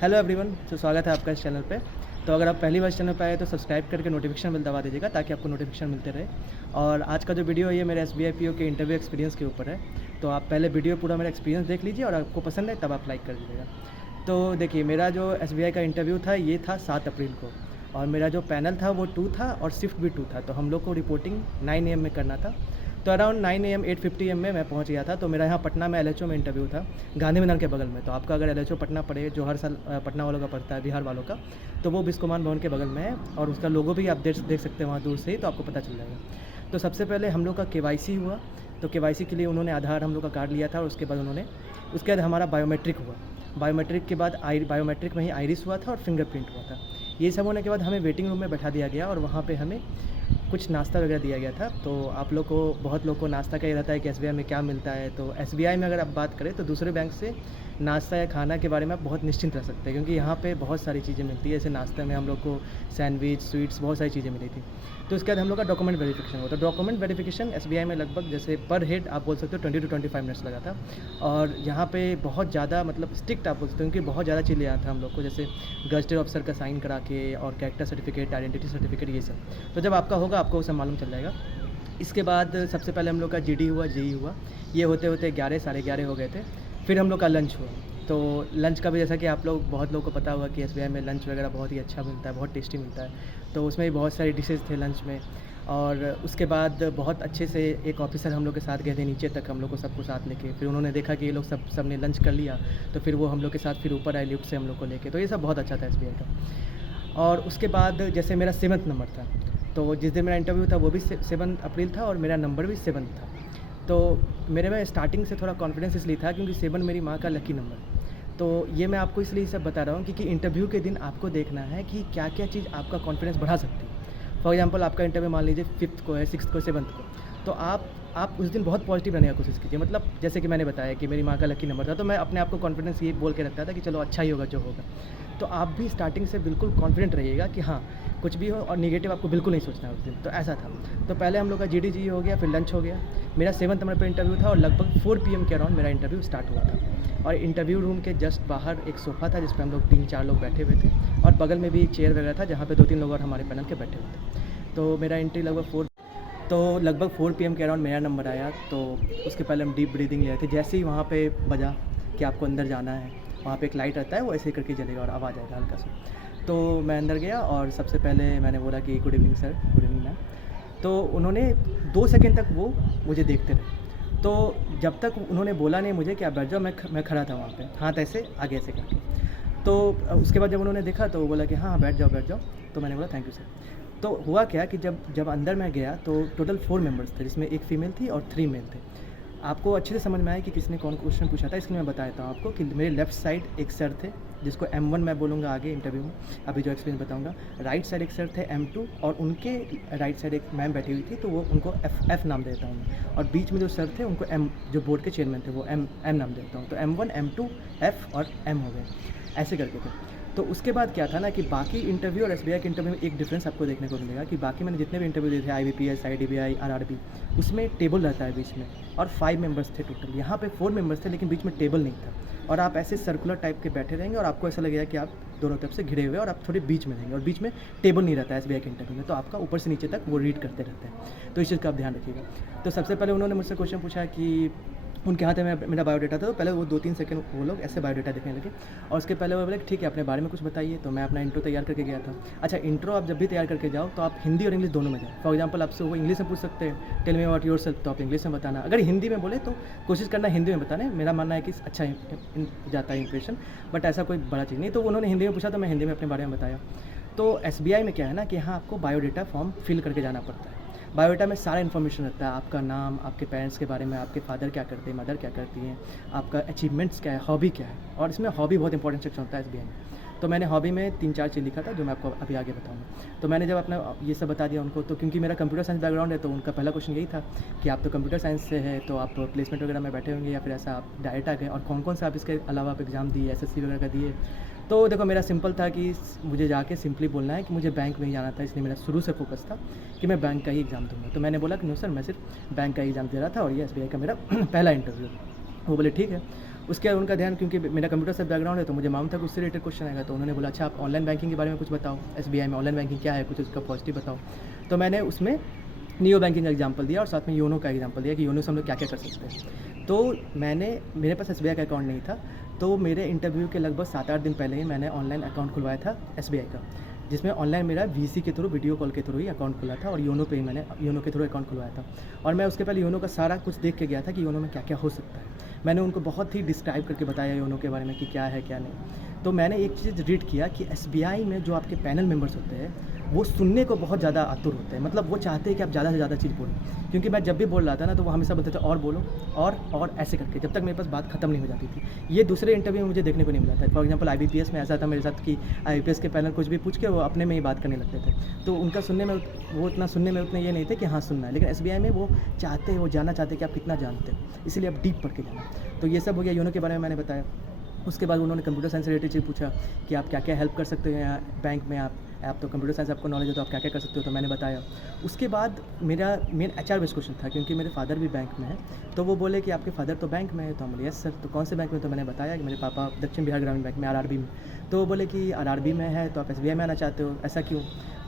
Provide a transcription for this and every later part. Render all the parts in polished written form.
Hello everyone, तो स्वागत है आपका इस चैनल पे। तो अगर आप पहली बार इस चैनल पे आए तो सब्सक्राइब करके नोटिफिकेशन बेल दबा दीजिएगा ताकि आपको नोटिफिकेशन मिलते रहे। और आज का जो वीडियो है ये मेरे एसबीआई पीओ के इंटरव्यू एक्सपीरियंस के ऊपर है। तो आप पहले वीडियो पूरा मेरा एक्सपीरियंस देख लीजिए और आपको पसंद है तब आप लाइक कर दीजिएगा। तो देखिए, मेरा जो एसबीआई का इंटरव्यू था ये था 7 अप्रैल को, और मेरा जो पैनल था वो 2 था और शिफ्ट भी 2 था। तो हम लोग को रिपोर्टिंग 9 AM में करना था। तो अराउंड 9 AM 8:50 AM में मैं पहुंच गया था। तो मेरा यहाँ पटना में एलएचओ में इंटरव्यू था, गांधी मैदान के बगल में। तो आपका अगर एलएचओ पटना पड़े, जो हर साल पटना वालों का पड़ता है, बिहार वालों का, तो वो बिस्कोमान भवन के बगल में है। और उसका लोगो भी आप देख सकते हैं वहाँ दूर से ही, तो आपको पता चल जाएगा। तो सबसे पहले हम लोग का केवाईसी हुआ। तो केवाईसी के लिए उन्होंने आधार हम लोग का कार्ड लिया था, और उसके बाद हमारा बायोमेट्रिक हुआ। बायोमेट्रिक के बाद बायोमेट्रिक में ही आइरिस हुआ था और फिंगरप्रिंट हुआ था। ये सब होने के बाद हमें वेटिंग रूम में बैठा दिया गया, और वहाँ पे हमें कुछ नाश्ता वगैरह दिया गया था। तो आप लोग को, बहुत लोग को नाश्ता का ये रहता है कि एसबीआई में क्या मिलता है। तो एसबीआई में अगर आप बात करें तो दूसरे बैंक से नाश्ता या खाना के बारे में आप बहुत निश्चिंत रह सकते हैं, क्योंकि यहाँ पे बहुत सारी चीज़ें मिलती है। जैसे नाश्ते में हम लोग को सैंडविच, स्वीट्स, बहुत सारी चीज़ें मिली थी। तो उसके बाद हम लोग का डॉक्यूमेंट वेरिफिकेशन हुआ। तो डॉक्यूमेंट वेरिफिकेशन एसबीआई में लगभग, जैसे पर हेड आप बोल सकते हो 20 to 25 मिनट्स लगा था। और यहाँ पे बहुत ज़्यादा, मतलब स्ट्रिक्ट आप बोल सकते हो, क्योंकि बहुत ज़्यादा चीज़ लिया था हम लोग को, जैसे गजटेड ऑफिसर का साइन करा के, और कैरेक्टर सर्टिफिकेट, आइडेंटिटी सर्टिफिकेट, ये सब। तो जब आपका होगा आपको सब मालूम चल जाएगा। इसके बाद सबसे पहले हम लोग का जीडी हुआ, जेई हुआ। ये होते होते 11, साढ़े 11 हो गए थे। फिर हम लोग का लंच हुआ। तो लंच का भी, जैसा कि आप लोग, बहुत लोगों को पता होगा कि एसबीआई में लंच वगैरह बहुत ही अच्छा मिलता है, बहुत टेस्टी मिलता है। तो उसमें भी बहुत सारी डिशेज़ थे लंच में। और उसके बाद बहुत अच्छे से एक ऑफिसर हम लोग के साथ गए थे नीचे तक, हम लोग को सबको साथ लेके। फिर उन्होंने देखा कि ये लोग सब ने लंच कर लिया, तो फिर वो हम लोग के साथ फिर ऊपर आए लिफ्ट से हम लोग को लेके। तो ये सब बहुत अच्छा था एसबीआई का। और उसके बाद जैसे मेरा 7th नंबर था, तो जिस दिन मेरा इंटरव्यू था वो भी 7 अप्रैल था, और मेरा नंबर भी 7 था। तो मेरे में स्टार्टिंग से थोड़ा कॉन्फिडेंस इसलिए था क्योंकि 7 मेरी माँ का लकी नंबर। तो ये मैं आपको इसलिए सब बता रहा हूँ क्योंकि इंटरव्यू के दिन आपको देखना है कि क्या क्या चीज़ आपका कॉन्फिडेंस बढ़ा सकती है। फॉर एग्जांपल, आपका इंटरव्यू मान लीजिए 5th को है, 6th को, 7th को, तो आप उस दिन बहुत पॉजिटिव रहने की कोशिश कीजिए। मतलब जैसे कि मैंने बताया कि मेरी माँ का लकी नंबर था, तो मैं अपने आप को कॉन्फिडेंस ये बोल के रखता था कि चलो अच्छा ही होगा जो होगा। तो आप भी स्टार्टिंग से बिल्कुल कॉन्फिडेंट रहिएगा कि हाँ, कुछ भी हो, और नेगेटिव आपको बिल्कुल नहीं सोचना है उस दिन। तो ऐसा था। तो पहले हम लोग का जीडी हो गया, फिर लंच हो गया। मेरा 7th नंबर पर इंटरव्यू था, और लगभग 4 PM के अराउंड मेरा इंटरव्यू स्टार्ट हुआ था। और इंटरव्यू रूम के जस्ट बाहर एक सोफ़ा था जिस पर हम लोग 3-4 लोग बैठे हुए थे, और बगल में भी एक चेयर वगैरह था जहाँ पे 2-3 लोग और हमारे पैनल के बैठे हुए थे। तो मेरा एंट्री लगभग 4 PM के अराउंड मेरा नंबर आया। तो उसके पहले हम डीप ब्रीदिंग ले रहे थे। जैसे ही वहाँ पे बजा कि आपको अंदर जाना है, वहाँ पे एक लाइट रहता है, वो ऐसे ही करके जलेगा और आवाज़ आएगा हल्का सा। तो मैं अंदर गया, और सबसे पहले मैंने बोला कि good evening sir, good evening ma'am. तो उन्होंने 2 सेकंड तक वो मुझे देखते रहे। तो जब तक उन्होंने बोला नहीं मुझे कि आप बैठ जाओ, मैं खड़ा था वहाँ पे, हाथ ऐसे आगे ऐसे करके। तो उसके बाद जब उन्होंने देखा तो वो बोला कि हाँ हाँ, बैठ जाओ। तो मैंने बोला थैंक यू सर। तो हुआ क्या कि जब अंदर मैं गया तो टोटल 4 मेंबर्स थे, जिसमें एक फ़ीमेल थी और 3 मेल थे। आपको अच्छे से समझ में आया कि किसने कौन क्वेश्चन पूछा था, इसलिए मैं बता देता हूँ आपको कि मेरे लेफ़्ट साइड एक सर थे, जिसको M1 मैं बोलूँगा आगे इंटरव्यू में, अभी जो एक्सपीरियंस बताऊँगा। राइट साइड एक सर थे M2, और उनके राइट साइड एक मैम बैठी हुई थी, तो वो उनको F नाम देता हूँ मैं। और बीच में जो सर थे उनको M, जो बोर्ड के चेयरमैन थे, वो M नाम देता हूँ। तो M1, M2, F और M हो गए, ऐसे करके थे। तो उसके बाद क्या था ना कि बाकी इंटरव्यू और एसबीआई के इंटरव्यू में एक डिफरेंस आपको देखने को मिलेगा कि बाकी मैंने जितने भी इंटरव्यू दिए थे, IBPS, IDBI, RRB, उसमें टेबल रहता है बीच में, और 5 मेंबर्स थे टोटल। यहाँ पे 4 मेंबर्स थे, लेकिन बीच में टेबल नहीं था, और आप ऐसे सर्कुलर टाइप के बैठे रहेंगे, और आपको ऐसा लगेगा कि आप दोनों तरफ से घिरे हुए और आप थोड़े बीच में रहेंगे, और बीच में टेबल नहीं रहता है एसबीआई के इंटरव्यू में। तो आपका ऊपर से नीचे तक वो रीड करते रहते हैं, तो इस चीज़ का आप ध्यान रखिएगा। तो सबसे पहले उन्होंने मुझसे क्वेश्चन पूछा कि उनके हाथ में मेरा बायोडाटा था। तो पहले वो 2-3 सेकंड वो लोग ऐसे बायोडाटा देखने लगे, और उसके पहले वो बोले ठीक है, अपने बारे में कुछ बताइए। तो मैं अपना इंट्रो तैयार करके गया था। अच्छा, इंट्रो आप जब भी तैयार करके जाओ तो आप हिंदी और इंग्लिश दोनों में जाओ। फॉर एग्जांपल, आपसे वो इंग्लिश में पूछ सकते हैं, टेल मी अबाउट योरसेल्फ, तो आप इंग्लिश में बताना। अगर हिंदी में बोले तो कोशिश करना हिंदी में बताने। मेरा मानना है कि अच्छा जाता है इंप्रेशन, बट ऐसा कोई बड़ा चीज़ नहीं। तो उन्होंने हिंदी में पूछा, तो मैं हिंदी में अपने बारे में बताया। तो एसबीआई में क्या है ना कि यहाँ आपको बायोडाटा फॉर्म फिल करके जाना पड़ता है। बायोडाटा में सारा इन्फॉर्मेशन रहता है, आपका नाम, आपके पेरेंट्स के बारे में, आपके फादर क्या करते हैं, मदर क्या करती हैं, आपका अचीवमेंट्स क्या है, हॉबी क्या है। और इसमें हॉबी बहुत इंपॉर्टेंट सेक्शन होता है एसबीआई में। तो मैंने हॉबी में 3-4 चीज़ लिखा था, जो मैं आपको अभी आगे बताऊंगा। तो मैंने जब अपना ये सब बता दिया उनको, तो क्योंकि मेरा कंप्यूटर साइंस बैकग्राउंड है, तो उनका पहला क्वेश्चन यही था कि आप तो कंप्यूटर साइंस से है, तो आप प्लेसमेंट वगैरह में बैठे होंगे, या फिर ऐसा आप डायरेक्ट आ गए, और कौन से आप इसके अलावा आप एग्ज़ाम दिए, SSC वगैरह का दिए। तो देखो, मेरा सिंपल था कि मुझे जाके सिंपली बोलना है कि मुझे बैंक में ही जाना था, इसलिए मेरा शुरू से फोकस था कि मैं बैंक का ही एग्ज़ाम दूंगा। तो मैंने बोला कि नो सर, मैं सिर्फ बैंक का एग्ज़ाम दे रहा था, और ये एसबीआई का मेरा पहला इंटरव्यू। वो बोले ठीक है। उसके बाद उनका ध्यान, क्योंकि मेरा कंप्यूटर से बैकग्राउंड है तो मुझे मालूम था कि उससे रिलेटेड क्वेश्चन आएगा, तो उन्होंने बोला अच्छा आप ऑनलाइन बैंकिंग के बारे में कुछ बताओ, एसबीआई में ऑनलाइन बैंकिंग क्या है, कुछ उसका पॉजिटिव बताओ। तो मैंने उसमें नियो बैंकिंग का एग्जांपल दिया और साथ में योनो का एग्जांपल दिया कि योनो से हम लोग क्या क्या कर सकते हैं। तो मेरे पास एसबीआई का अकाउंट नहीं था, तो मेरे इंटरव्यू के लगभग 7-8 दिन पहले ही मैंने ऑनलाइन अकाउंट खुलवाया था एसबीआई का, जिसमें ऑनलाइन मेरा वीसी के थ्रू, वीडियो कॉल के थ्रू ही अकाउंट खुला था और योनो पे ही मैंने योनो के थ्रू अकाउंट खुलवाया था। और मैं उसके पहले योनो का सारा कुछ देख के गया था कि योनो में क्या क्या हो सकता है। मैंने उनको बहुत ही डिस्क्राइब करके बताया योनो के बारे में कि क्या है क्या नहीं। तो मैंने एक चीज़ रीड किया कि एसबीआई में जो आपके पैनल मेंबर्स होते हैं वो सुनने को बहुत ज़्यादा आतुर होते हैं, मतलब वो चाहते हैं कि आप ज़्यादा से ज़्यादा चीज़ बोलो। क्योंकि मैं जब भी बोल रहा था ना तो वो हमेशा बोलते थे और बोलो और ऐसे करके, जब तक मेरे पास बात खत्म नहीं हो जाती थी। ये दूसरे इंटरव्यू में मुझे देखने को नहीं मिला था। फॉर एग्जांपल आईबीपीएस में ऐसा था मेरे साथ कि आईबीपीएस के पैनल कुछ भी पूछ के वो अपने में ही बात करने लगते थे, तो उनका सुनने में उतने ये नहीं थे कि हाँ सुनना है। लेकिन एसबीआई में वो चाहते हैं, वो जानना चाहते हैं कि आप कितना जानते हो, इसलिए आप डीप पढ़ के जाना। तो ये सब हो गया, योनो के बारे में मैंने बताया। उसके बाद उन्होंने कंप्यूटर साइंस से रिलेटेड चीज़ पूछा कि आप क्या क्या हेल्प कर सकते हैं यहाँ बैंक में, आप तो कंप्यूटर साइंस आपको नॉलेज है तो आप क्या क्या कर सकते हो, तो मैंने बताया। उसके बाद मेरा मेन एचआर बेस्ड क्वेश्चन था, क्योंकि मेरे फादर भी बैंक में है। तो वो बोले कि आपके फादर तो बैंक में है, तो हम बोले यस सर। तो कौन से बैंक में, तो मैंने बताया कि मेरे पापा दक्षिण बिहार ग्रामीण बैंक में आरआरबी में। तो वो बोले कि आरआरबी में है तो आप एसबीआई में आना चाहते हो, ऐसा क्यों।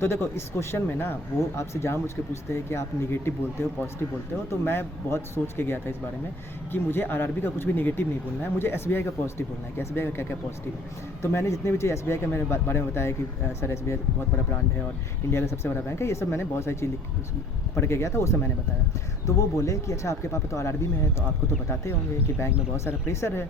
तो देखो इस क्वेश्चन में ना वो आपसे जानबूझ के पूछते हैं कि आप निगेटिव बोलते हो पॉजिटिव बोलते हो। तो मैं बहुत सोच के गया था इस बारे में कि मुझे आरआरबी का कुछ भी निगेटिव नहीं बोलना है, मुझे एसबीआई का पॉजिटिव बोलना है कि एसबीआई का क्या क्या पॉजिटिव है। तो मैंने जितने भी चीज़ एसबीआई के मैंने बारे में बताया कि सर एसबीआई बहुत बड़ा ब्रांड है और इंडिया का सबसे बड़ा बैंक है, ये सब मैंने बहुत सारी चीज़ पढ़ के गया था, वो सब मैंने बताया। तो वो बोले कि अच्छा आपके पापा तो आरआरबी में है तो आपको तो बताते होंगे कि बैंक में बहुत सारा प्रेशर है।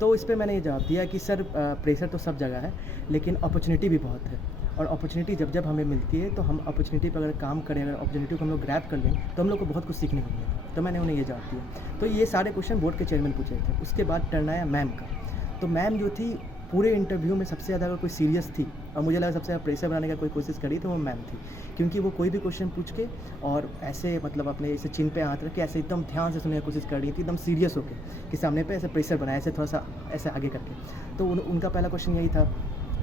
तो इस पर मैंने ये जवाब दिया कि सर प्रेशर तो सब जगह है, लेकिन अपॉर्चुनिटी भी बहुत है। और अपॉर्चुनिटी जब जब हमें मिलती है तो हम अपॉर्चुनिटी पर अगर काम करें, अगर अपॉर्चुनिटी को हम लोग ग्रैब कर लें तो हम लोग को बहुत कुछ सीखने को मिलेगा। तो मैंने उन्हें ये जवाब दिया। तो ये सारे क्वेश्चन बोर्ड के चेयरमैन पूछे थे। उसके बाद टर्न आया मैम का। तो मैम जो थी पूरे इंटरव्यू में सबसे ज़्यादा अगर कोई सीरियस थी और मुझे लगा सबसे ज़्यादा प्रेशर बनाने का कोई कोशिश करी तो वो मैम थी, क्योंकि वो कोई भी क्वेश्चन पूछ के और ऐसे मतलब अपने ऐसे चिन पे हाथ रख के ऐसे एकदम ध्यान से सुनने की कोशिश कर रही थी, एकदम सीरियस होकर कि सामने पे ऐसे प्रेशर बनाया, ऐसे थोड़ा सा ऐसे आगे करके। तो उनका पहला क्वेश्चन यही था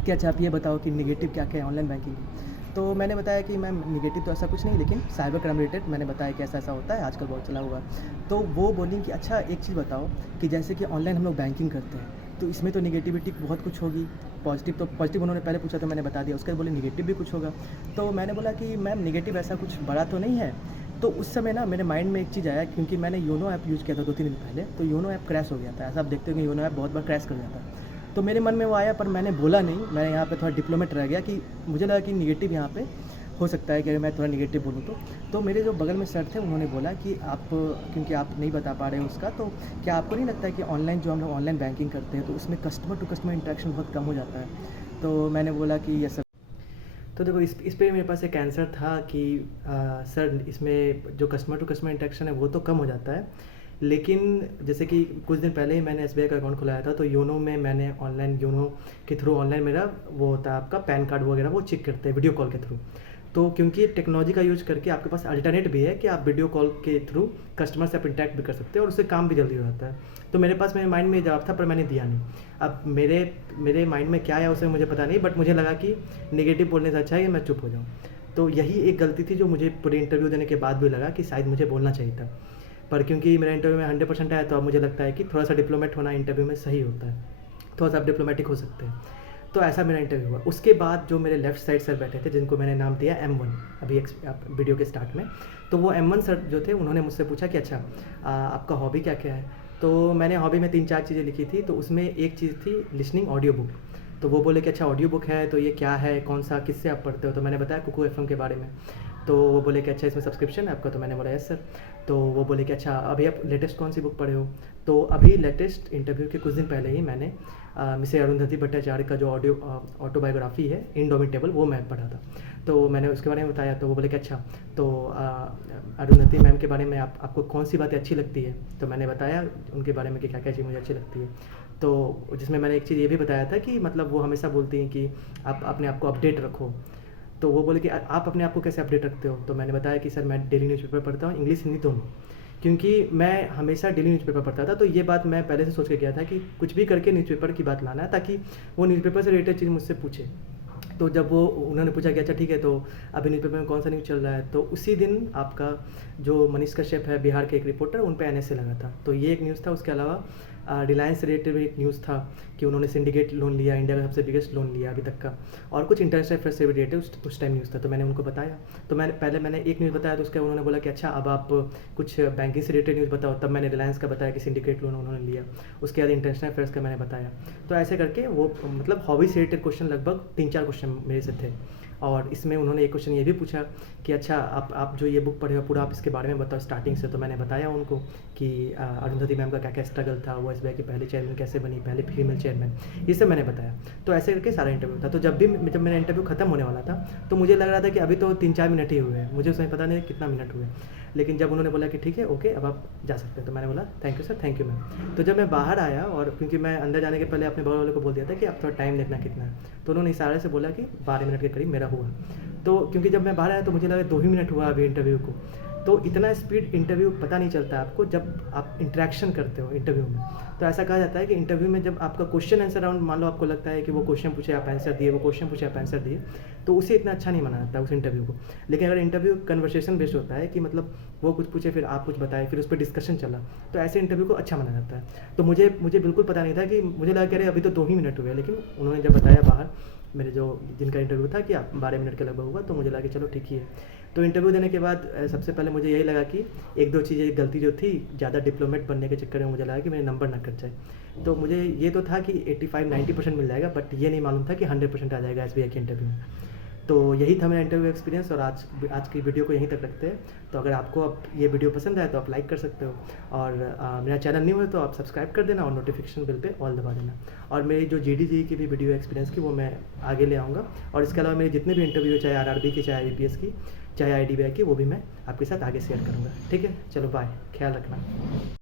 कि अच्छा आप ये बताओ कि निगेटिव क्या क्या है ऑनलाइन बैंकिंग की। तो मैंने बताया कि मैम निगेटिव तो ऐसा कुछ नहीं, लेकिन साइबर क्राइम रिलेटेड मैंने बताया कि ऐसा ऐसा होता है, आजकल बहुत चला हुआ है। तो वो बोली कि अच्छा एक चीज़ बताओ कि जैसे कि ऑनलाइन हम लोग बैंकिंग करते हैं तो इसमें तो निगेटिविटी बहुत कुछ होगी, पॉजिटिव उन्होंने पहले पूछा तो मैंने बता दिया। उसके बाद बोले निगेटिव भी कुछ होगा। तो मैंने बोला कि मैम निगेटिव ऐसा कुछ बड़ा तो नहीं है। तो उस समय ना मेरे माइंड में एक चीज़ आया, क्योंकि मैंने योनो ऐप यूज़ किया था 2-3 दिन पहले, तो योनो ऐप क्रैश हो गया था। ऐसा आप देखते हो कि योनो ऐप बहुत बार क्रैश कर जाता है। तो मेरे मन में वो आया, पर मैंने बोला नहीं। मैं यहाँ पे थोड़ा डिप्लोमेट रह गया कि मुझे लगा कि निगेटिव यहाँ पे हो सकता है कि अगर मैं थोड़ा निगेटिव बोलूँ तो मेरे जो बगल में सर थे उन्होंने बोला कि आप, क्योंकि आप नहीं बता पा रहे हो उसका, तो क्या आपको नहीं लगता है कि ऑनलाइन जो हम लोग ऑनलाइन बैंकिंग करते हैं तो उसमें कस्टमर टू कस्टमर इंटरेक्शन बहुत कम हो जाता है। तो मैंने बोला कि यस सर। तो देखो इस पे मेरे पास एक आंसर था कि सर इसमें जो कस्टमर टू कस्टमर इंटरेक्शन है वो तो कम हो जाता है, लेकिन जैसे कि कुछ दिन पहले ही मैंने एसबीआई का अकाउंट खुलाया था, तो योनो में मैंने ऑनलाइन योनो के थ्रू ऑनलाइन मेरा वो होता है आपका पैन कार्ड वगैरह वो चेक करते हैं वीडियो कॉल के थ्रू। तो क्योंकि टेक्नोलॉजी का यूज करके आपके पास अल्टरनेट भी है कि आप वीडियो कॉल के थ्रू कस्टमर से आप इंटरेक्ट भी कर सकते हो और उससे काम भी जल्दी हो जाता है। तो मेरे पास मेरे माइंड में जवाब था, पर मैंने दिया नहीं। अब मेरे माइंड में क्या है उसे मुझे पता नहीं, बट मुझे लगा कि नेगेटिव बोलने से अच्छा है कि मैं चुप हो जाऊँ। तो यही एक गलती थी जो मुझे पूरे इंटरव्यू देने के बाद भी लगा कि शायद मुझे बोलना चाहिए था। पर क्योंकि मेरा इंटरव्यू में 100% आया तो अब मुझे लगता है कि थोड़ा सा डिप्लोमेट होना इंटरव्यू में सही होता है, थोड़ा सा आप डिप्लोमेटिक हो सकते हैं। तो ऐसा मेरा इंटरव्यू हुआ। उसके बाद जो मेरे लेफ्ट साइड सर बैठे थे जिनको मैंने नाम दिया M1 अभी वीडियो के स्टार्ट में, तो वो M1 सर जो थे उन्होंने मुझसे पूछा कि अच्छा आपका हॉबी क्या क्या है। तो मैंने हॉबी में 3-4 चीज़ें लिखी थी, तो उसमें एक चीज़ थी लिसनिंग ऑडियो बुक। तो वो बोले कि अच्छा ऑडियो बुक है तो ये क्या है, कौन सा, किससे आप पढ़ते हो। तो मैंने बताया कुकू FM के बारे में। तो वो बोले कि अच्छा इसमें सब्सक्रिप्शन है आपका, तो मैंने बोला यस सर। तो वो बोले कि अच्छा अभी आप लेटेस्ट कौन सी बुक पढ़े हो। तो अभी लेटेस्ट इंटरव्यू के कुछ दिन पहले ही मैंने मिसेस अरुंधति भट्टाचार्य का जो ऑटोबायोग्राफी है इनडोमिटेबल, वो मैं पढ़ा था। तो मैंने उसके बारे में बताया। तो वो बोले कि अच्छा तो अरुंधति मैम के बारे में आपको कौन सी बातें अच्छी लगती है। तो मैंने बताया उनके बारे में कि क्या क्या चीज़ मुझे अच्छी लगती है। तो जिसमें मैंने एक चीज़ ये भी बताया था कि मतलब वो हमेशा बोलती हैं कि आप अपने आप को अपडेट रखो। तो वो बोले कि आप अपने आप को कैसे अपडेट रखते हो। तो मैंने बताया कि सर मैं डेली न्यूज़पेपर पढ़ता हूँ, इंग्लिश हिंदी दोनों, क्योंकि मैं हमेशा डेली न्यूज़पेपर पढ़ता था। तो ये बात मैं पहले से सोच के गया था कि कुछ भी करके न्यूज़पेपर की बात लाना है, ताकि वो न्यूज़पेपर से रिलेटेड चीज़ मुझसे पूछे। तो जब वो उन्होंने पूछा कि अच्छा ठीक है तो अभी न्यूज़पेपर में कौन सा न्यूज़ चल रहा है, तो उसी दिन आपका जो मनीष कश्यप है बिहार के एक रिपोर्टर, उन पे NSA लगा था। तो ये एक न्यूज़ था। उसके अलावा रिलायंस से रिलेटेड एक न्यूज़ था कि उन्होंने सिंडिकेट लोन लिया, इंडिया का सबसे बिगेस्ट लोन लिया अभी तक का, और कुछ इंटरनेशनल अफेयर से रिलेटेड उस टाइम न्यूज़ था। तो मैंने उनको बताया, तो मैंने एक न्यूज़ बताया, तो उसके उन्होंने बोला कि अच्छा अब आप कुछ बैंकिंग से रिलेटेड न्यूज़ बताओ। तब मैंने रिलायंस का बताया कि सिंडिकेट लोन उन्होंने लिया। उसके बाद इंटरनेशनल अफेयर्स का मैंने बताया। तो ऐसे करके वो मतलब हॉबी से रिलेटेड क्वेश्चन लगभग 3-4 क्वेश्चन मेरे से थे। और इसमें उन्होंने एक क्वेश्चन ये भी पूछा कि अच्छा आप जो ये बुक पढ़े हो पूरा आप इसके बारे में बताओ स्टार्टिंग से। तो मैंने बताया उनको कि अरुंधति मैम का क्या क्या स्ट्रगल था, वो एसबीआई की पहले चेयरमैन कैसे बनी, पहले फीमेल चेयरमैन, ये सब मैंने बताया। तो ऐसे करके सारा इंटरव्यू था। तो जब मेरा इंटरव्यू खत्म होने वाला था तो मुझे लग रहा था कि अभी तो 3-4 मिनट ही हुए हैं, मुझे उसमें पता नहीं कितना मिनट हुए। लेकिन जब उन्होंने बोला कि ठीक है ओके अब आप जा सकते हैं, तो मैंने बोला thank you sir, thank you ma'am. तो जब मैं बाहर आया, और क्योंकि मैं अंदर जाने के पहले अपने बगल वाले को बोल दिया था कि आप थोड़ा टाइम देखना कितना है, तो उन्होंने इशारे से बोला कि 12 मिनट के करीब मेरा हुआ। तो क्योंकि जब मैं बाहर आया तो मुझे लगा 2 ही मिनट हुआ अभी इंटरव्यू को। तो इतना स्पीड इंटरव्यू पता नहीं चलता आपको जब आप इंटरेक्शन करते हो इंटरव्यू में। तो ऐसा कहा जाता है कि इंटरव्यू में जब आपका क्वेश्चन आंसर राउंड, मान लो आपको लगता है कि वो क्वेश्चन पूछे आप आंसर दिए, वो क्वेश्चन पूछे आप आंसर दिए, तो उसे इतना अच्छा नहीं माना जाता उस इंटरव्यू को। लेकिन अगर इंटरव्यू कन्वर्सेशन बेस्ड होता है कि मतलब वो कुछ पूछे फिर आप कुछ बताए, फिर उस पर डिस्कशन चला, तो ऐसे इंटरव्यू को अच्छा माना जाता है। तो मुझे बिल्कुल पता नहीं था कि, मुझे लगा कि अरे अभी तो 2 ही मिनट हुए, लेकिन उन्होंने जब बताया बाहर मेरे जिनका इंटरव्यू था कि आप 12 मिनट के लगभग हुआ, तो मुझे लगा कि चलो ठीक ही है। तो इंटरव्यू देने के बाद सबसे पहले मुझे यही लगा कि 1-2 चीज़ें गलती जो थी, ज़्यादा डिप्लोमेट बनने के चक्कर में मुझे लगा कि मेरे नंबर ना कट जाए। तो मुझे ये तो था कि 85-90% मिल जाएगा, बट ये नहीं मालूम था कि 100% आ जाएगा एसबीआई के इंटरव्यू में। तो यही था मेरा इंटरव्यू एक्सपीरियंस, और आज की वीडियो को यहीं तक रखते हैं। तो अगर आपको अब ये वीडियो पसंद आए तो आप लाइक कर सकते हो, और मेरा चैनल न्यू है तो आप सब्सक्राइब कर देना और नोटिफिकेशन बिल पे ऑल दबा देना। और मेरी जो जीडी की भी वीडियो एक्सपीरियंस की वो मैं आगे ले आऊँगा, और इसके अलावा मेरे जितने भी इंटरव्यू है, चाहे आरआरबी की, चाहे आईबीपीएस की, चाहे आईडीबीआई की, वो भी मैं आपके साथ आगे शेयर करूँगा। ठीक है, चलो बाय, ख्याल रखना।